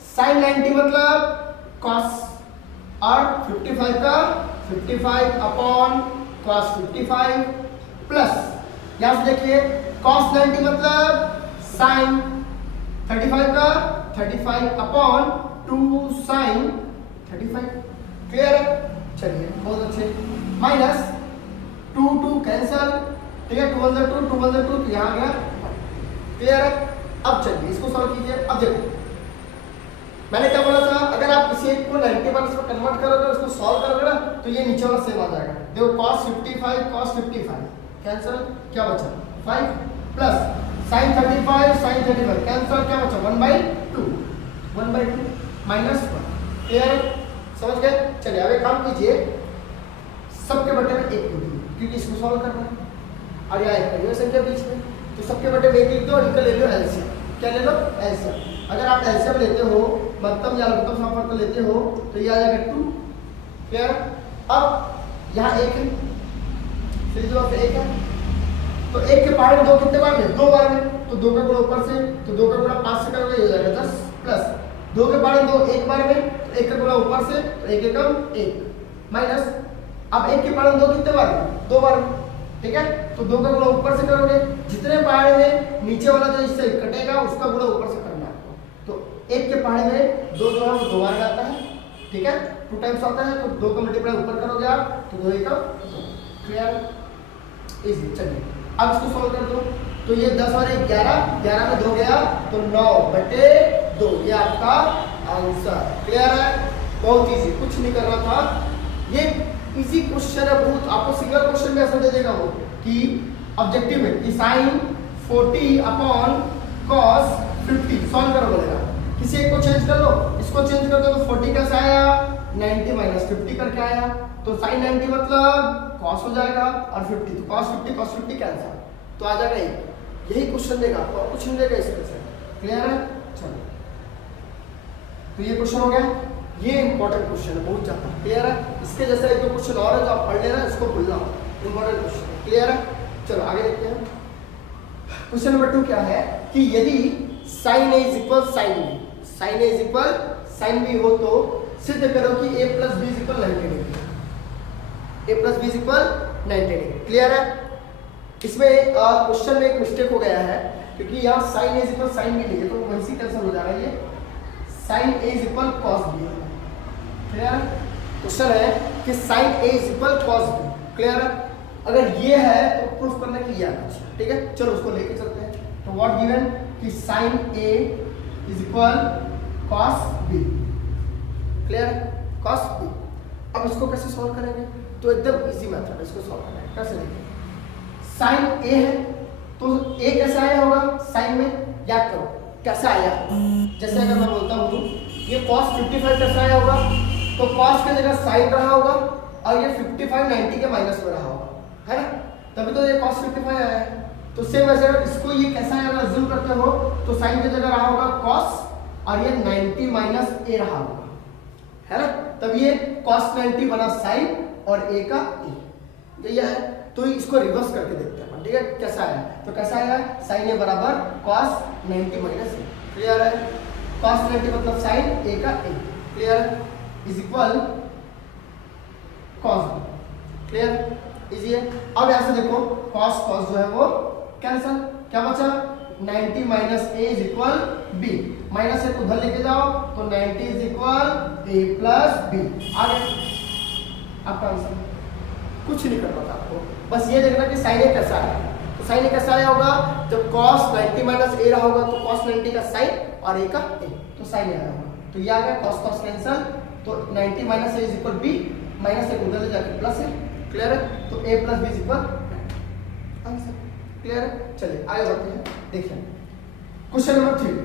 साइन 90 मतलब cos, और 55 का 55 अपॉन cos 55, प्लस यहां से देखिए cos 90 मतलब साइन 35 का 35 अपॉन 2 साइन 35, क्लियर है। चलिए बहुत अच्छे, माइनस 2 कैंसल, ठीक है, 2 1 2 2 1 2, तो यहाँ गया, क्लियर है। अब चलिए इसको सॉल्व कीजिए। अब देखो मैंने क्या बोला था, अगर आप किसी एक को 90 माइनस में कन्वर्ट करोगे, उसको सॉल्व करोगे ना, तो ये नीचे वाला सेम आ जाएगा। देखो cos 55 कैंसल, क्या बचा 5, प्लस sin 35 कैंसल, क्या बचा 1/2 माइनस 1, क्लियर, समझ गए। चलिए अब एक काम कीजिए, सबके बटे में 1 लिख दो, क्योंकि इसको सॉल्व करना है, और यहाँ एक परिमेय संख्या बीच में, तो सबके बटे में 1 लिख दो और इनका ले लो एलसीएम। क्या ले लो, एलसीएम। अगर आप एलसीएम लेते हो, मतलब या लघुत्तम समापन लेते हो, तो ये आ जाएगा 2, क्लियर। अब यहाँ 1 है, सीधी जवाब पे 1 है, तो 1 के पहाड़ में 2 कितने बार में, 2 बार में, तो 2 का गुणा ऊपर से, तो 2 का गुणा 5 से करोगे, ये हो जाएगा 10, प्लस 2 के पहाड़ में 2 1 बार में, तो 1 का गुणा ऊपर से, तो 1 एकम 1, माइनस, अब 1 के पहाड़ में 2 कितने बार में, 2 बार में, ठीक है, तो 2 का गुणा ऊपर से करोगे, जितने पहाड़ में नीचे वाला जो इससे कटेगा उसका गुणा ऊपर से करना है। तो 1 के पहाड़ में 2 जो है वो 2 बार आता है, ठीक है, 2 टाइम्स आता है, तो 2 का मल्टीप्लाई ऊपर करोगे आप, तो 2 एकम 2, क्लियर, इजी। चलिए अब इसको सॉल्व कर दो, तो ये 10 और 1 11 में 2 गया, तो 9/2, ये आपका आंसर, क्लियर है। बहुत इजी, कुछ नहीं करना था, ये इजी क्वेश्चन है बहुत, आपको सिंगल क्वेश्चन में ऐसा दे देगा वो कि ऑब्जेक्टिव में कि साइन 40 अपॉन cos 50 सॉल्व करो बोलेगा, किसी एक को चेंज कर लो, इसको चेंज कर दो, तो 40 कैसे आया, 90 माइनस 50 करके आया, तो साइन 90 मतलब cos हो जाएगा, और 50 तो cos 50 कैंसिल, तो आ जाएगा 1। यही क्वेश्चन देगा आपको, और कुछ नहीं देगा इस तरह से, क्लियर है। चलो तो ये क्वेश्चन हो गया, ये इंपॉर्टेंट क्वेश्चन है बहुत ज्यादा, क्लियर है। इसके जैसा एक दो क्वेश्चन और है जो आप पढ़ लेना, इसको भूलना, इंपॉर्टेंट क्वेश्चन है, क्लियर है। चलो आगे देखते हैं। क्वेश्चन नंबर 2 क्या है कि यदि sin A is equal sin B हो तो सिद्ध करो कि A plus B is equal 90 degree, A plus B is equal 90 degree, clear है। इसमें क्वेश्चन में एक मिस्टेक हो गया है, क्योंकि यहाँ sin A is equal sin B लिखे, तो वैसे कैंसिल हो जा रहा है, ये sin A is equal cos B, clear. Question है कि sin A is equal cos B, clear है। अगर ये है तो प्रूफ करने के लिए आना चाहिए, ठीक है। चलो उसको लेके चलते हैं। तो व्हाट गिवन कि sin A is equal cos B, clear, cos B। अब इसको कैसे सॉल्व करेंगे, तो एकदम इजी मेथड है इसको सॉल्व करना है। कैसे देखिए, sin A है तो A कैसे आया होगा, sin में याद करो कैसा आया, जैसे अगर मैं बोलता हूँ ये cos 55 कैसा आया होगा, तो cos की जगह sin रहा होगा, और ये 55 90 के माइनस में रहा होगा, है ना, तभी तो ये cos 55 आया है। तो सेम वैसे अगर इसको ये कैसा है अगर अज्यूम करते हो, तो sin की जगह रहा होगा cos, और ये 90 माइनस A रहा होगा, है ना। तब ये cos 90 बना sin और a का a, यही है। तो इसको रिवर्स करके देखते हैं, ठीक है कैसा है। तो कैसा है, sin a बराबर cos 90 माइनस a, क्लियर है। cos 90 मतलब sin a का a, क्लियर है, is equal cos b, clear, easy है। अब यहां से देखो cos cos जो है वो कैंसिल, क्या बचा 90 minus a is equal b, minus से उधर लेके जाओ तो 90 is equal a plus b, आ गया आपका आंसर। कुछ नहीं करना था आपको, बस ये देखना कि sin a कैसा है। तो sin a कैसा आया होगा, जब cos 90 माइनस a रहा होगा तो cos 90 का sin और a का a, तो sin a आया होगा। तो ये आ गया cos cos कैंसिल, तो 90 minus a is equal b, minus से उधर ले जाके प्लस है, क्लियर है। तो a plus b is equal answer, clear है। चलिए आगे बढ़ते हैं, देखिए क्वेश्चन नंबर 3।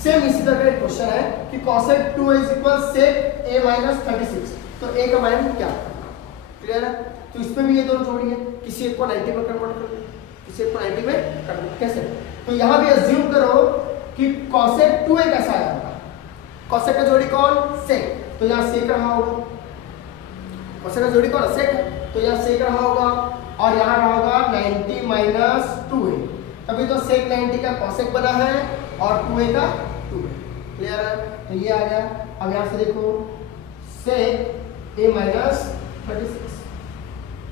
सेम इसी तरह का एक क्वेश्चन है कि cosec 2 is equal sec a minus 36, तो a का मान क्या है, क्लियर है। तो इसमें भी ये दोनों जोड़िए, किसी एक को 90 में कन्वर्ट कर दो, किसी एक को 90 में कन्वर्ट, कैसे। तो यहां भी अज्यूम करो कि cosec 2a कैसा आया होगा, cosec का जोड़ी कौन sec, तो यहां sec रहा होगा, cosec का जोड़ी कौन sec है, तो यहां sec रहा होगा और यहां रहा होगा 90 माइनस 2a, तभी तो sec 90 का cosec बना है और 2a का 2a, क्लियर है। तो ये आ गया। अब यहां से देखो sec a माइनस 36,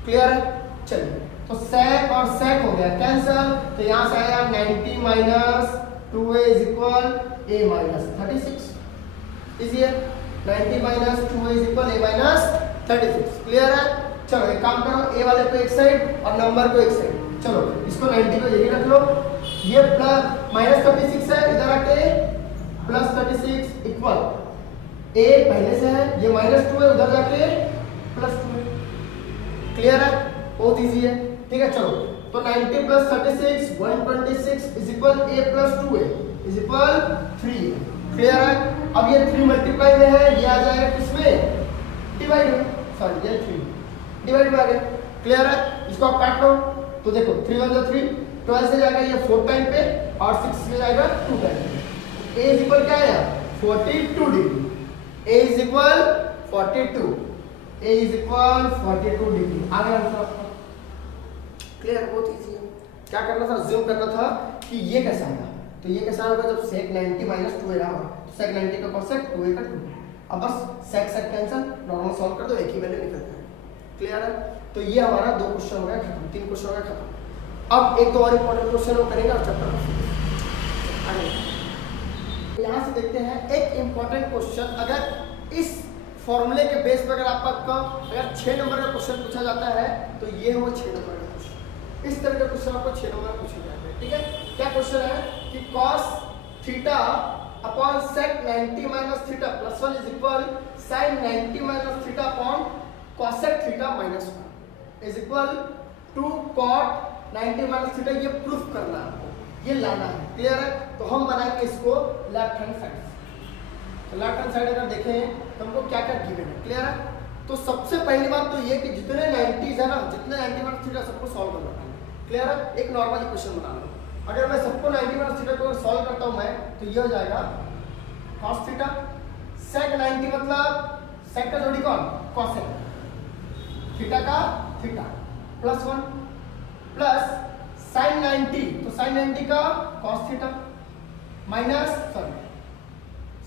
क्लियर है। चलिए तो sec और sec हो गया कैंसिल, तो यहां से आया 90 minus 2a is equal a minus 36, easy है। 90 minus 2a is equal a minus 36, clear है। चलो एक काम करो, a वाले को एक साइड और नंबर को एक साइड, चलो इसको 90 को यही रख लो, ये प्लस माइनस 36 है, इधर आके प्लस 36 इक्वल a पहले से है, ये माइनस 2 है, उधर जाके प्लस 2 है, क्लियर है, बहुत इजी है, ठीक है। चलो तो 90 plus 36 126 is equal a plus 2a is equal 3, clear है। अब ये 3 मल्टीप्लाई में है, ये आ जाएगा किसमें, डिवाइड में, सॉरी ये 3 डिवाइड में आ गया, क्लियर है। इसको आप काट लो तो देखो 3 1 3, 12 से जाएगा ये 4 टाइम पे और 6 से जाएगा 2 टाइम पे। a इज इक्वल क्या आया 42 degree, a is equal 42, a is equal 42 degree, आ गया आंसर आपका, क्लियर, बहुत इजी है। क्या करना था, अज्यूम करना था कि ये कैसा आएगा, तो ये कैसा होगा जब sec 90 माइनस 2a रहा होगा, तो sec 90 का cosec 2a का 2, अब बस sec sec cancel, normal solve कर दो, एक ही वैल्यू निकलता है, क्लियर है। तो ये हमारा 2 क्वेश्चन हो गया खत्म, 3 क्वेश्चन हो गया खत्म। अब एक दो और इंपॉर्टेंट क्वेश्चन वो करेंगे और चैप्टर आगे। यहाँ से देखते हैं एक इंपॉर्टेंट क्वेश्चन, अगर इस फॉर्मूले के बेस पर अगर आपका अगर 6 नंबर का क्वेश्चन पूछा जाता है तो ये हो 6 नंबर का क्वेश्चन, इस तरह का क्वेश्चन आपको 6 नंबर पूछे जाते हैं, ठीक है। क्या क्वेश्चन है कि cos theta upon sec 90 minus theta plus 1 is equal sin 90 minus theta upon cosec theta minus 1 is equal to cot 90 minus theta, ये प्रूफ करना है, ये लाना है, क्लियर है। तो हम बनाएंगे इसको लेफ्ट हैंड साइड, तो लेफ्ट हैंड साइड अगर देखें तो हमको क्या क्या गिवन है, क्लियर है। तो सबसे पहली बात तो ये कि जितने 90s है ना, जितने 90 माइनस थीटा सबको सॉल्व करना है, क्लियर है। एक नॉर्मल इक्वेशन बना लो, अगर मैं सबको 90 माइनस थीटा को सॉल्व करता हूं मैं, तो ये हो जाएगा cos थीटा, sec 90 मतलब sec का जोड़ी कौन cosec, थीटा का थीटा प्लस 1 प्लस sin 90, तो sin 90 का cos theta minus sorry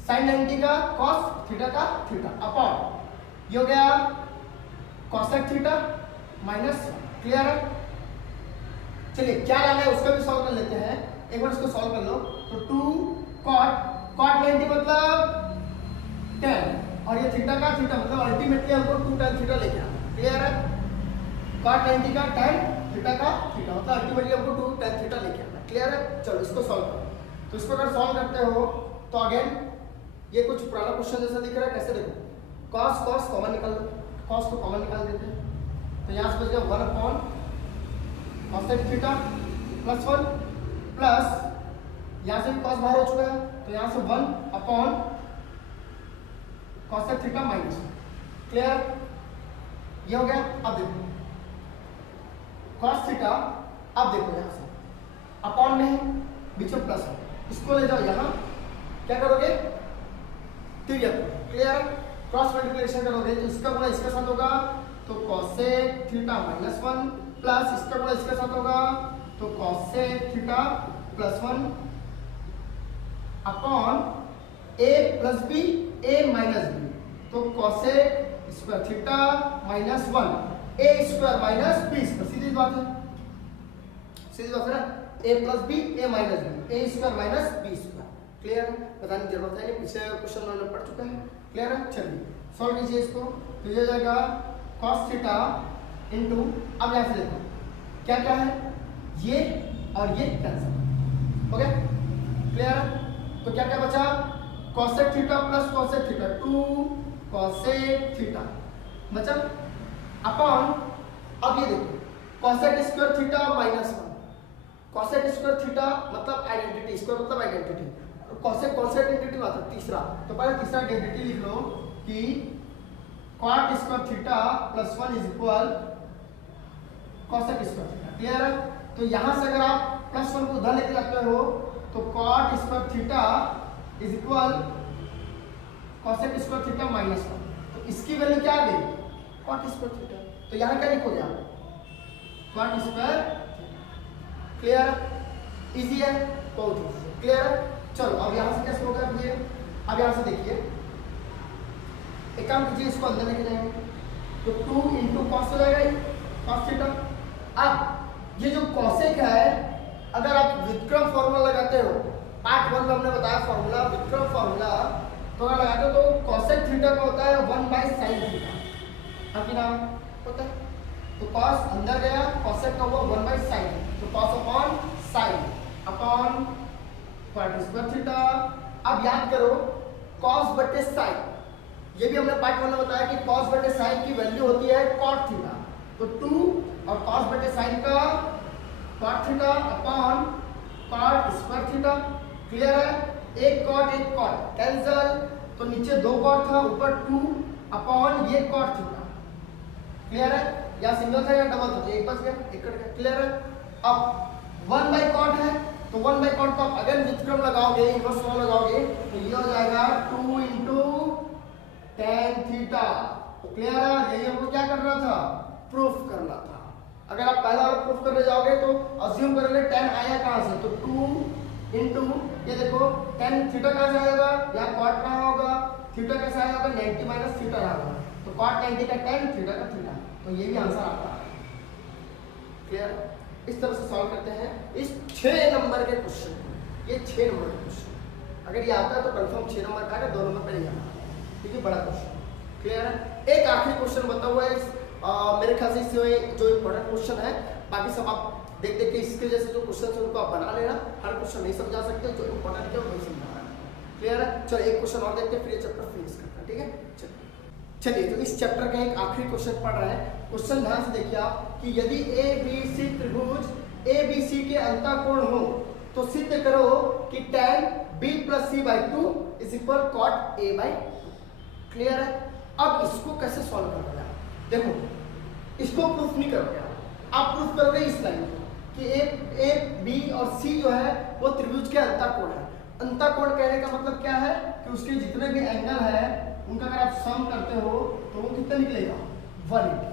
sin 90 का cos थीटा का थीटा अपॉन ये हो गया cosec थीटा माइनस, क्लियर है। चलिए क्या लाना है उसका भी सॉल्व कर लेते हैं, एक बार इसको सॉल्व कर लो। तो 2 cot 90 मतलब 10 और ये थीटा का थीटा मतलब अल्टीमेटली हमको 2 tan थीटा लेके आना, क्लियर है। cot 90 का tan थीटा का थीटा मतलब अल्टीमेटली हमको 2 tan थीटा लेके आना, क्लियर है। चलो इसको सॉल्व करो, तो इसको अगर सॉल्व करते हो तो अगेन ये कुछ पुराना क्वेश्चन जैसा दिख रहा है, कैसे देखो cos cos कॉमन निकाल लो, cos को कॉमन निकाल देते हैं, तो यहाँ से बच गया 1 upon cosec theta plus 1 plus यहाँ से भी cos बाहर हो चुका है, तो यहाँ से 1 upon cosec theta minus, clear, ये हो गया। अब देखो cos थीटा, अब देखो यहाँ से अपॉन में बीच में प्लस है, इसको ले जाओ यहाँ, क्या करोगे तिर्यक, क्लियर। क्रॉस मल्टीप्लिकेशन करोगे तो इसका गुणा इसके साथ होगा तो cosec थीटा -1 प्लस इसका गुणा इसके साथ होगा तो cosec theta +1 upon a plus B a minus B तो cosec square theta -1 a square minus b square. सीधी बात है, सीधी बात है ना, a plus B a minus B a square minus b square. Clear है, बताने की जरूरत है नहीं, पीछे क्वेश्चन मैंने पढ़ चुका है। क्लियर है, चलिए सॉल्व कीजिए इसको। तो ये जाएगा cos थीटा इनटू, अब यहां से देखो क्या क्या है, ये और ये कैंसिल हो गया। क्लियर है, तो क्या क्या बचा, cosec theta plus cosec theta 2 cosec theta बचा अपॉन, अब ये देखो cosec square theta -1 cosec square theta मतलब आइडेंटिटी, स्क्वायर मतलब आइडेंटिटी, cosec कौन सा आइडेंटिटी बात है, तीसरा। तो पहले तीसरा आइडेंटिटी लिख लो कि cot square theta +1 is equal cosec square theta. Clear है, तो यहां से अगर आप +1 को उधर लेके जाते हो तो cot square theta is equal cosec square theta -1, तो इसकी वैल्यू क्या आ गई, cot स्क्वायर थीटा। तो यहां क्या लिखोगे आप, cot स्क्वायर। क्लियर है, इजी है, बहुत इजी। क्लियर है, चलो अब यहां से कैसे होगा ये, अब यहां से देखिए एक काम कीजिए, इसको अंदर लेके जाएंगे तो 2 इंटू कॉस हो जाएगा cos थीटा। अब ये जो cosec है, अगर आप व्युत्क्रम फॉर्मूला लगाते हो, पार्ट 1 में हमने बताया फॉर्मूला, व्युत्क्रम फॉर्मूला, तो अगर लगाते हो तो cosec थीटा का होता है 1/sin थीटा। हाँ कि ना, होता है, तो cos अंदर गया, cosec का हुआ 1/sin, तो cos upon sin upon cot square theta. अब याद करो cos बटे sin, ये भी हमने पार्ट 1 में बताया कि cos बटे sin की वैल्यू होती है cot थीटा, तो 2 और cos बटे sin का cot theta upon cot square theta. Clear है, एक cot एक cot कैंसिल, तो नीचे 2 cot था, ऊपर 2 अपॉन ये cot थीटा। क्लियर है, या सिंगल था या डबल था, एक बच गया, एक कट गया। क्लियर है, अब 1/cot है तो 1/cot को अगर व्युत्क्रम लगाओगे, इनवर्स फॉर्म लगाओगे तो ये हो जाएगा 2 इंटू tan थीटा। क्लियर है, यही हमको क्या करना था, प्रूफ करना था। अगर आप पहला वाला प्रूफ करने जाओगे तो अज्यूम करोगे tan आया कहां से, तो 2 इंटू ये देखो tan थीटा कहां से आएगा, या cot रहा होगा, थीटा कैसे आया होगा, 90 माइनस थीटा रहा होगा, तो cot 90 का tan, थीटा का थीटा, तो ये भी आंसर आता है। क्लियर, इस तरह से सॉल्व करते हैं इस 6 नंबर के क्वेश्चन। ये 6 नंबर के क्वेश्चन अगर ये आता है तो कंफर्म 6 नंबर का है, 2 नंबर पहले जाना है, क्योंकि बड़ा क्वेश्चन। क्लियर है, एक आखिरी क्वेश्चन बता हुआ है मेरे ख्याल से इसमें जो इम्पोर्टेंट क्वेश्चन है, बाकी सब आप देख देख के इसके जैसे जो क्वेश्चन है उनको आप बना लेना, हर क्वेश्चन नहीं समझा सकते, जो इम्पोर्टेंट है वही समझाना है। क्लियर है, चलो एक क्वेश्चन और देखते हैं फिर ये चैप्टर फिनिश करते हैं। ठीक है, चलिए तो इस चैप्टर का एक आखिरी क्वेश्चन पढ़ रहे हैं। क्वेश्चन ध्यान से देखिए आप कि यदि ABC त्रिभुज ABC के अंतःकोण हो तो सिद्ध करो कि tan B + C/2 is equal cot A/2। Clear है, अब इसको कैसे सॉल्व करोगे आप, देखो इसको प्रूफ नहीं करोगे आप प्रूफ करोगे इस लाइन को कि A B और C जो है वो त्रिभुज के अंतःकोण है। अंतःकोण कहने का मतलब क्या है कि उसके जितने भी एंगल है उनका अगर आप सम करते हो तो वो कितना निकलेगा, 180।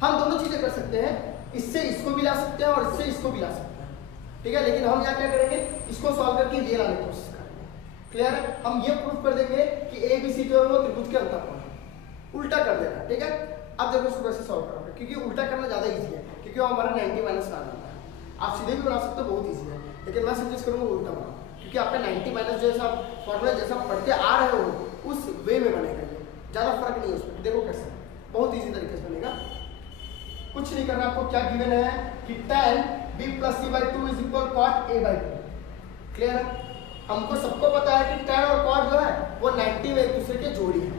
हम दोनों चीजें कर सकते हैं, इससे इसको भी ला सकते हैं और इससे इसको भी ला सकते हैं। ठीक है, लेकिन हम यहाँ क्या करेंगे, इसको सॉल्व करके ये लाने की कोशिश करेंगे। क्लियर है, हम ये प्रूफ कर देंगे कि ABC जो है वो त्रिभुज के अंतःकोण है, उल्टा कर देना। ठीक है, अब देखो इसको कैसे सॉल्व करोगे, क्योंकि उल्टा करना ज्यादा इजी है, क्योंकि वो हमारा 90 माइनस आ जाता है। आप सीधे भी बना सकते हो, बहुत ईजी है, लेकिन मैं सजेस्ट करूंगा उल्टा बनाओ, क्योंकि आपका 90 माइनस जैसा फॉर्मूला जैसा पढ़ते आ रहे हो उस वे में बनेगा, ये ज्यादा फर्क नहीं है उसमें। देखो कैसे, बहुत ईजी तरीके से बनेगा, कुछ नहीं करना आपको। क्या गिवन है कि tan B + C/2 is equal cot A/2। Clear है, हमको सबको पता है कि tan और cot जो है वो 90 में एक दूसरे के जोड़ी है,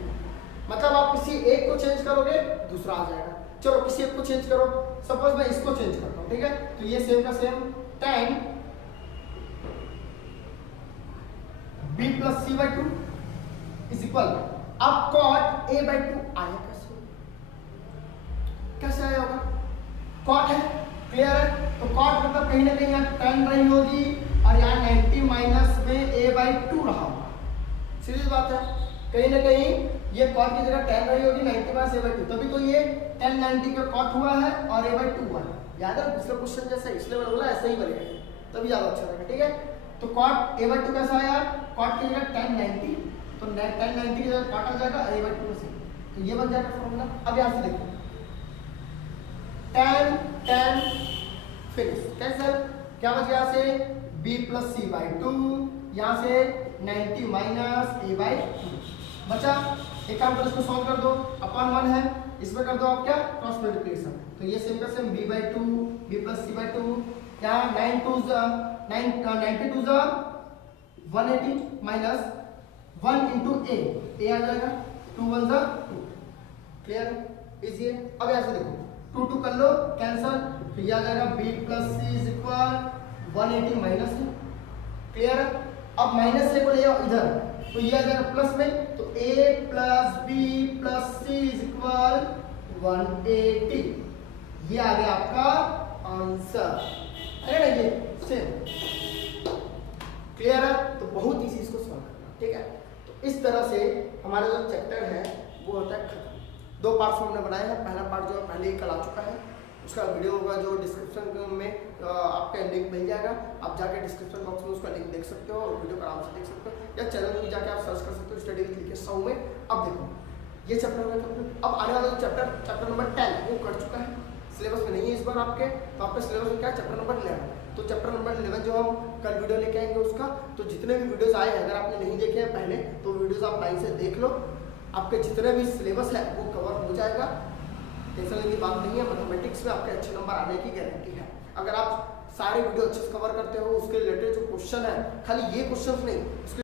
मतलब आप किसी एक को चेंज करोगे दूसरा आ जाएगा। चलो किसी एक को चेंज करो, सपोज मैं इसको चेंज करता हूं, ठीक है, तो ये सेम का same tan B + C/2 is equal, अब cot A/2 आया कैसे आया होगा, cot है। क्लियर है, तो cot मतलब कहीं ना कहीं यहाँ tan रही होगी और यहाँ 90 माइनस में A/2 रहा होगा। सीधी बात है, कहीं ना कहीं ये कॉट की जगह tan रही होगी 90 माइनस a by 2, तभी तो ये tan 90 का कॉट हुआ है और a by 2 हुआ है। याद है पिछले क्वेश्चन जैसा, इसलिए मैंने बोला ऐसे ही बनेगा, तभी ज्यादा अच्छा रहेगा। ठीक है, तो कॉट a by 2 कैसा आया, कॉट की जगह tan 90, तो tan 90 की जगह कॉट आ जाएगा a by 2 से, तो ये बन जाएगा फॉर्मूला। अब यहाँ से देखो tan फिनिश कैसे, क्या बच गया यहाँ से b प्लस सी बाई 2, यहाँ से 90 माइनस a बाई 2 बचा। एक काम करो, इसको सॉल्व कर दो, अपॉन 1 है, इसमें कर दो आप क्या क्रॉस मल्टीप्लिकेशन, तो ये सेम का same b by 2 b plus C by 2, यहाँ 9 2 90 2 180 माइनस 1 इंटू a आ जाएगा, 2 1 2, क्लियर इजी है। अब ऐसे देखो 2 2 कर लो कैंसल, तो ये आ जाएगा b plus C is equal 180 minus है, क्लियर। अब माइनस से को ले आओ इधर, तो ये आ जाएगा प्लस में, तो a plus b plus c is equal 180, ये आ गया आपका आंसर, है ना, ये सेम, क्लियर है। तो बहुत इजी इसको सॉल्व करना, ठीक है। तो इस तरह से हमारा जो चैप्टर है वो होता है खत्म। 2 पार्ट्स हमने बनाए हैं, पहला पार्ट जो है पहले ही कल आ चुका है, उसका वीडियो होगा जो डिस्क्रिप्शन में आपका लिंक मिल जाएगा, आप जाके डिस्क्रिप्शन बॉक्स में उसका लिंक देख सकते हो और वीडियो को आराम से देख सकते हो, या चैनल में जाके आप सर्च कर सकते हो स्टडी विद लिखे 100 में। अब देखो ये चैप्टर हो गया, अब आने वाला चैप्टर नंबर 10 वो कर चुका है, सिलेबस में नहीं है इस बार आपके, तो आपके सिलेबस में क्या है चैप्टर नंबर 11, तो चैप्टर नंबर 11 जो हम कल वीडियो लेके आएंगे उसका, तो जितने भी वीडियोस आए हैं अगर आपने नहीं देखे हैं पहले तो वीडियोस आप लाइन से देख लो, आपके जितने भी सिलेबस है वो कवर हो जाएगा, टेंशन लेने की बात नहीं है। मैथमेटिक्स में आपके अच्छे नंबर आने की गारंटी है अगर आप सारे वीडियो अच्छे से कवर करते हो, उसके रिलेटेड जो क्वेश्चन है, खाली ये क्वेश्चन नहीं, उसके